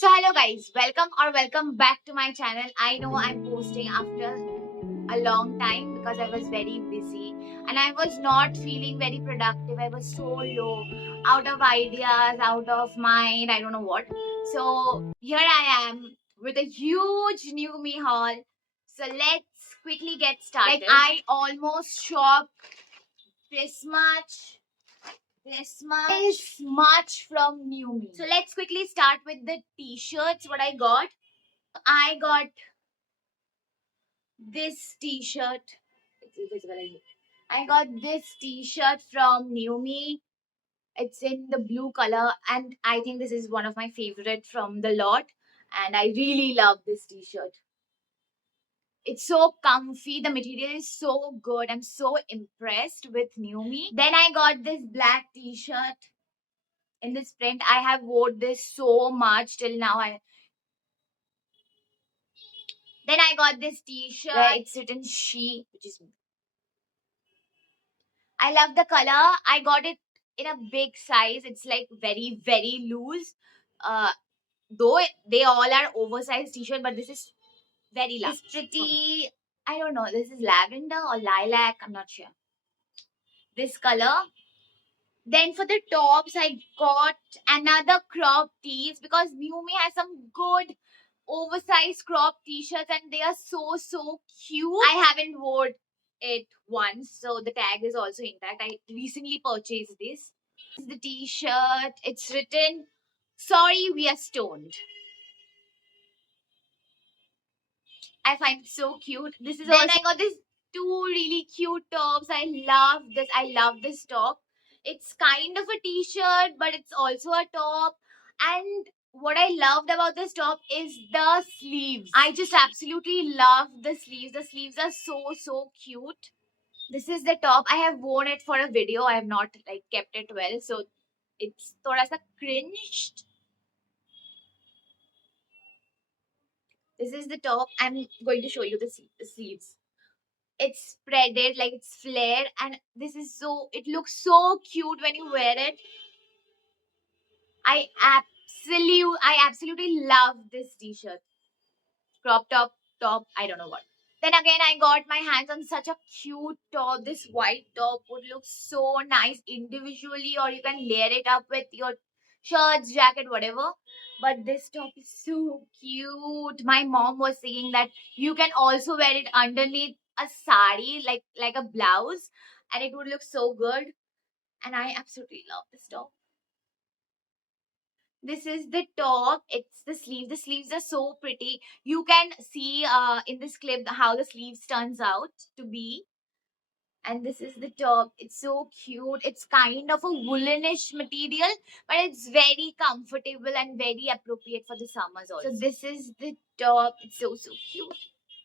So hello guys, welcome back to my channel. I know I'm posting after a long time because I was very busy and I was not feeling very productive. I was so low, out of ideas, out of mind, I don't know what. So here I am with a huge new me haul. So let's quickly get started. Like I almost shopped this much this much from New Me. So let's quickly start with the t-shirts. What I got? I got this t-shirt. It's visible, I hope. I got this t-shirt from New Me. It's in the blue color, and I think this is one of my favorite from the lot. And I really love this t-shirt. It's so comfy. The material is so good. I'm so impressed with New Me. Then I got this black t-shirt in this print. I have wore this so much till now. Then I got this t-shirt where it's written she, which is I love the color. I got it in a big size. It's like very very loose. Uh, they all are oversized t-shirt, but this is very large. It's pretty. I don't know. This is lavender or lilac. I'm not sure. This color. Then for the tops, I got another crop tees because New Me has some good oversized crop t-shirts and they are so cute. I haven't worn it once, so the tag is also intact. I recently purchased this. This is the t-shirt. It's written, "Sorry, we are stoned." I find it so cute. This is then also I got this two really cute tops. I love this. I love this top. It's kind of a t-shirt, but it's also a top. And what I loved about this top is the sleeves. I just absolutely love the sleeves. The sleeves are so cute. This is the top. I have worn it for a video. I have not like kept it well, so it's thoda sa cringed. This is the top. I'm going to show you the sleeves. It's spreaded, like it's flared, and this is it looks so cute when you wear it. I absolutely love this t-shirt. Crop top, I don't know what. Then again, I got my hands on such a cute top. This white top would look so nice individually, or you can layer it up with your shirts, jacket, whatever. But this top is so cute. My mom was saying that you can also wear it underneath a sari, like a blouse, and it would look so good. And I absolutely love this top. This is the top. It's the sleeve. The sleeves are so pretty. You can see in this clip how the sleeves turns out to be. And this is the top. It's so cute. It's kind of a woolenish material, but it's very comfortable and very appropriate for the summers also. So this is the top. It's so cute.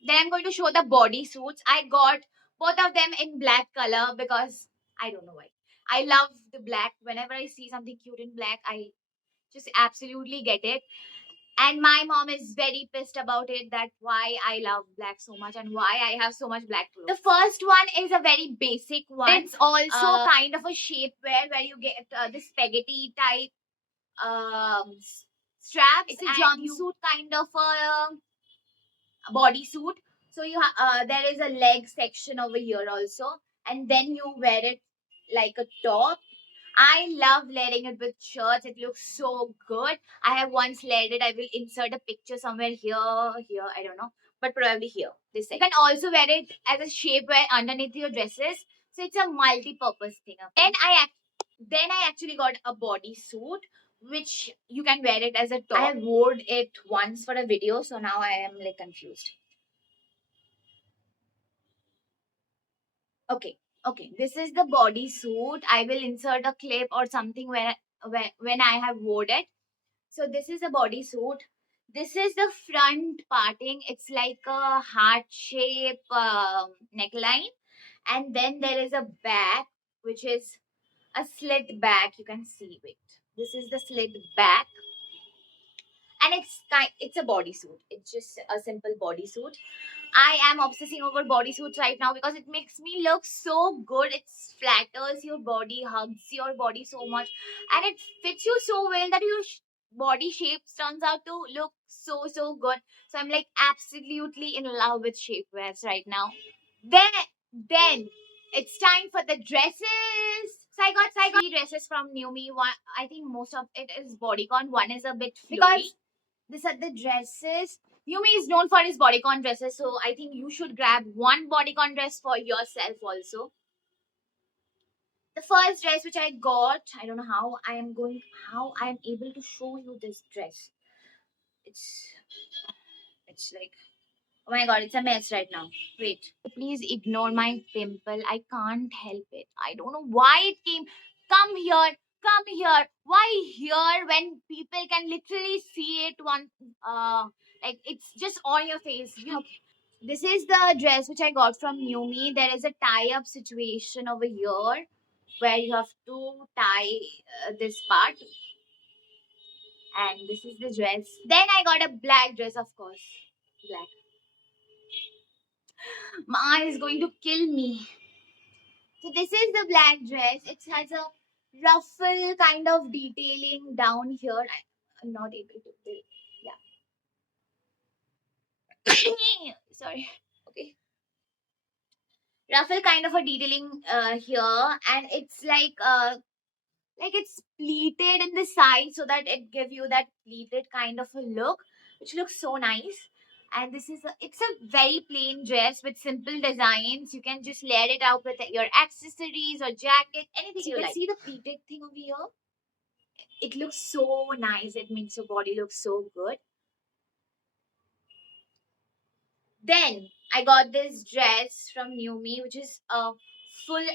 Then I'm going to show the body suits. I got both of them in black color because I don't know why. I love the black. Whenever I see something cute in black, I just absolutely get it. And my mom is very pissed about it, that why I love black so much and why I have so much black clothes. The first one is a very basic one. It's also kind of a shapewear where you get the spaghetti type straps. It's a jumpsuit kind of a bodysuit. So there is a leg section over here also, and then you wear it like a top. I love layering it with shirts. It looks so good. I have once layered it. I will insert a picture somewhere here, I don't know. But probably here. This side. You can also wear it as a shapewear underneath your dresses. So it's a multi-purpose thing. Then I actually got a bodysuit, which you can wear it as a top. I have worn it once for a video, so now I am like confused. Okay, this is the bodysuit. I will insert a clip or something when I have worn it. So this is a bodysuit. This is the front parting. It's like a heart shape neckline, and then there is a back, which is a slit back. You can see. Wait, this is the slit back, and it's a bodysuit. It's just a simple bodysuit. I am obsessing over bodysuits right now because it makes me look so good. It flatters your body, hugs your body so much, and it fits you so well that body shapes turns out to look so good. So I'm like absolutely in love with shapewears right now. Then it's time for the dresses. So I got three dresses from New Me. One, I think most of it is bodycon. One is a bit flowy. Because these are the dresses. Yumi is known for his bodycon dresses, so I think you should grab one bodycon dress for yourself also. The first dress which I got, I don't know how I am able to show you this dress. It's it's like, oh my god, it's a mess right now. Wait. Please ignore my pimple. I can't help it. I don't know why it came. Come here. Come here. Why here when people can literally see it like it's just on your face. Okay. This is the dress which I got from New Me. There is a tie-up situation over here where you have to tie this part, and this is the dress. Then I got a black dress, of course. Black. My eye is going to kill me. So this is the black dress. It has a ruffle kind of detailing down here. I'm not able to do. Yeah. Sorry. Okay. Ruffle kind of a detailing here, and it's like it's pleated in the side so that it give you that pleated kind of a look, which looks so nice. And it's a very plain dress with simple designs. You can just layer it out with your accessories or jacket, anything you like. See the pleated thing over here? It looks so nice. It makes your body look so good. Then I got this dress from New Me, which is a full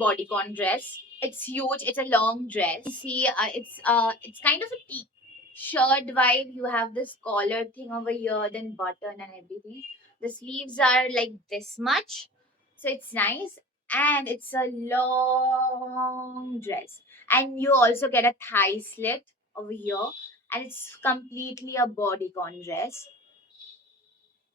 bodycon dress. It's huge. It's a long dress. You see, it's kind of a t-shirt vibe. You have this collar thing over here, then button and everything. The sleeves are like this much, so it's nice. And it's a long dress, and you also get a thigh slit over here, and it's completely a bodycon dress.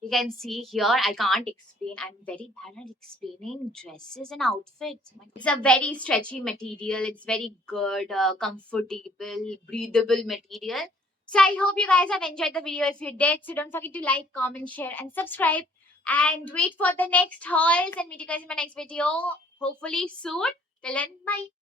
You can see here, I can't explain. I'm very bad at explaining dresses and outfits. It's a very stretchy material. It's very good, comfortable, breathable material. So I hope you guys have enjoyed the video. If you did, so don't forget to like, comment, share, and subscribe. And wait for the next hauls and meet you guys in my next video. Hopefully soon. Till then, bye.